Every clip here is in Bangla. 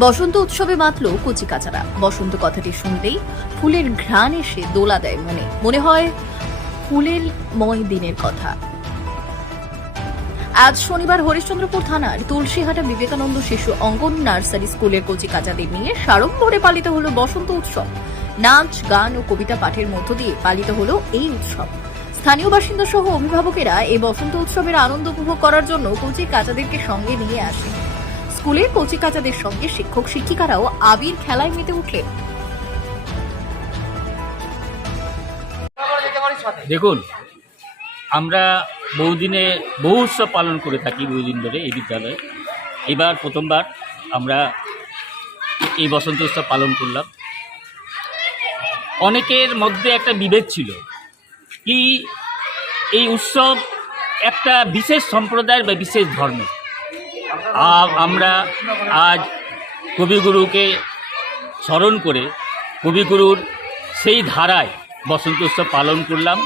বসন্ত উৎসবে মাতল কচি কাচারা। বসন্ত কথাটি শুনলেই ফুলের ঘ্রাণ এসে দোলা দেয় মনে। মনে হয় ফুলের ময় দিনের কথা। আজ শনিবার হরিশ্চন্দ্রপুর থানার তুলসীহাটা বিবেকানন্দ শিশু অঙ্গন নার্সারি স্কুলের কচি কাচাদের নিয়ে সাড়ম্বরে পালিত হলো বসন্ত উৎসব। নাচ, গান ও কবিতা পাঠের মধ্য দিয়ে পালিত হলো এই উৎসব। স্থানীয় বাসিন্দা সহ অভিভাবকেরা এই বসন্ত উৎসবের আনন্দ উপভোগ করার জন্য কচি কাচাদেরকে সঙ্গে নিয়ে আসে। স্কুলের কচি কাচাদের সঙ্গে শিক্ষক শিক্ষিকারাও আবির খেলায় মেতে উঠলেন। দেখুন, আমরা বহুদিনে বহু উৎসব পালন করে থাকি বহুদিন ধরে এই বিদ্যালয়ে। এবার প্রথমবার আমরা এই বসন্ত উৎসব পালন করলাম। অনেকের মধ্যে একটা বিভেদ ছিল কি এই উৎসব একটা বিশেষ সম্প্রদায়ের বা বিশেষ ধর্মের? আমরা আজ কবিগুরুকে স্মরণ করে কবিগুরুর সেই ধারায় বসন্ত উৎসব পালন করলাম।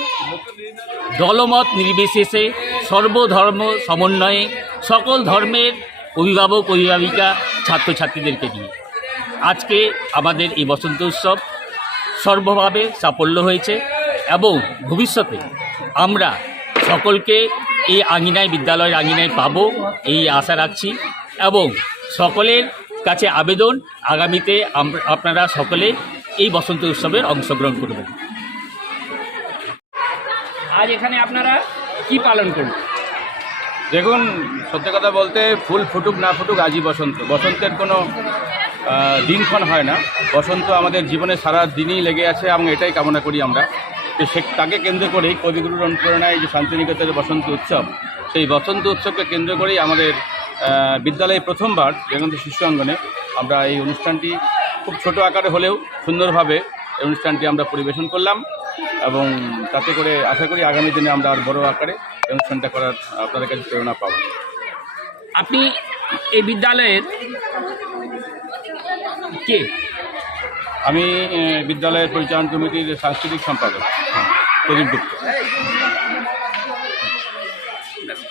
দলমত নির্বিশেষে সর্বধর্ম সমন্বয়ে সকল ধর্মের অভিভাবক, অভিভাবিকা, ছাত্রছাত্রীদেরকে নিয়ে। আজকে আমাদের এই বসন্ত উৎসব সর্বভাবে সাফল্য হয়েছে এবং ভবিষ্যতে আমরা সকলকে এই আঙিনায় বিদ্যালয়ের আঙিনায় পাবো এই আশা রাখছি। এবং সকলের কাছে আবেদন আগামীতে আপনারা সকলে এই বসন্ত উৎসবের অংশগ্রহণ করবেন। আজ এখানে আপনারা কি পালন করবেন? দেখুন সত্যি কথা বলতে ফুল ফুটুক না ফুটুক আজই বসন্ত। বসন্তের কোনো দিনক্ষণ হয় না। বসন্ত আমাদের জীবনে সারা দিনই লেগে আছে এবং এটাই কামনা করি আমরা। তো সে তাকে কেন্দ্র করেই কবিগুরুর অনুপ্রেরণায় যে শান্তিনিকেতনের বসন্ত উৎসব, সেই বসন্ত উৎসবকে কেন্দ্র করেই আমাদের বিদ্যালয়ে প্রথমবার যেখানে শিশু অঙ্গনে আমরা এই অনুষ্ঠানটি খুব ছোট আকারে হলেও সুন্দরভাবে এই অনুষ্ঠানটি আমরা পরিবেশন করলাম এবং তাতে করে আশা করি আগামী দিনে আমরা আর বড় আকারে এই অনুষ্ঠানটা করার আপনাদের কাছে প্রেরণা পাবো। আপনি এই বিদ্যালয়ের কে? আমি বিদ্যালয়ের পরিচালন কমিটির সাংস্কৃতিক সম্পাদক প্রদীপ গুপ্ত।